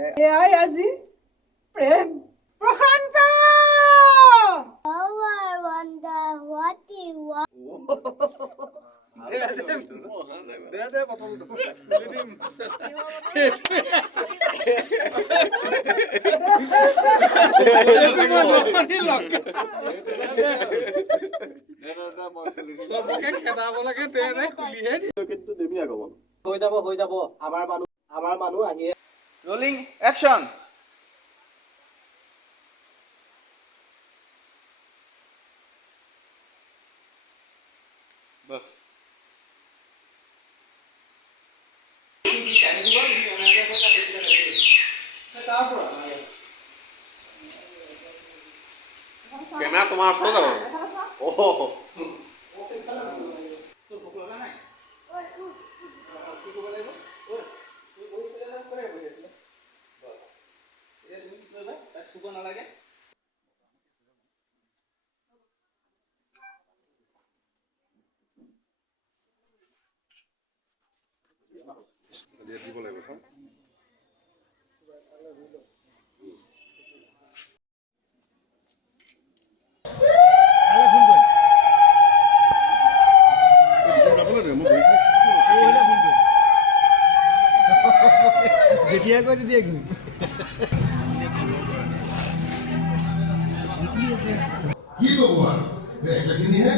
এয়াই আজি প্ৰেম প্ৰশান্ত। Oh, I wonder what you want. হৈ যাব আমাৰ মানুহ আহিয়ে। Rolling action. বাস কেমেৰা তোমাৰ ওচৰত যাব। চুব নালাগে। দিব লাগিব যেতিয়া কৰি দিয়ে কি কি ক'ব আৰু একেখিনিহে